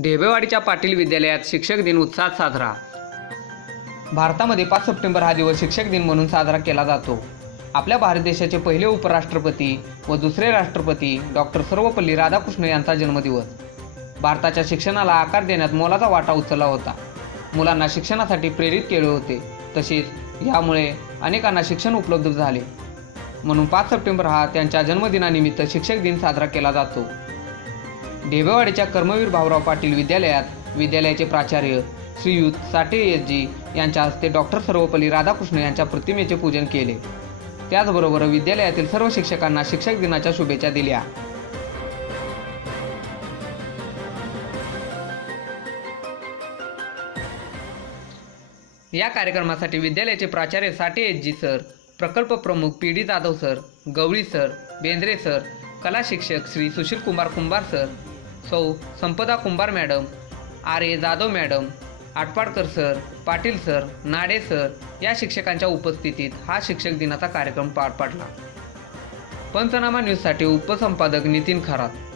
ढेबेवाडीच्या पाटील विद्यालयात शिक्षक दिन उत्साहात साजरा. भारतामध्ये पाच सप्टेंबर हा दिवस शिक्षक दिन म्हणून साजरा केला जातो. आपल्या भारत देशाचे पहिले उपराष्ट्रपती व दुसरे राष्ट्रपती डॉक्टर सर्वपल्ली राधाकृष्ण यांचा जन्मदिवस. भारताच्या शिक्षणाला आकार देण्यात मोलाचा वाटा उचलला होता. मुलांना शिक्षणासाठी प्रेरित केले होते. तसेच यामुळे अनेकांना शिक्षण उपलब्ध झाले. म्हणून पाच सप्टेंबर हा त्यांच्या जन्मदिनानिमित्त शिक्षक दिन साजरा केला जातो. ढेबेवाडीच्या कर्मवीर भाऊराव पाटील विद्यालयात विद्यालयाचे प्राचार्य श्रीयुत साठे एस जी यांच्या हस्ते डॉक्टर सर्वपल्ली राधाकृष्ण यांच्या प्रतिमेचे पूजन केले. त्याचबरोबर विद्यालयातील सर्व शिक्षकांना शिक्षक दिनाच्या शुभेच्छा दिल्या. या कार्यक्रमासाठी विद्यालयाचे प्राचार्य साठे एस जी सर प्रकल्प प्रमुख P D Jadhav sir Gawali sir Bendre sir कला शिक्षक श्री सुशील कुमार कुंभार सर सौ Sampada Kumbhar madam R A Jadhav madam Atpadkar sir Patil sir Nade sir या शिक्षकांच्या उपस्थितीत हा शिक्षक दिनाचा कार्यक्रम पार पाडला. पंचनामा न्यूजसाठी उपसंपादक नितीन खरात.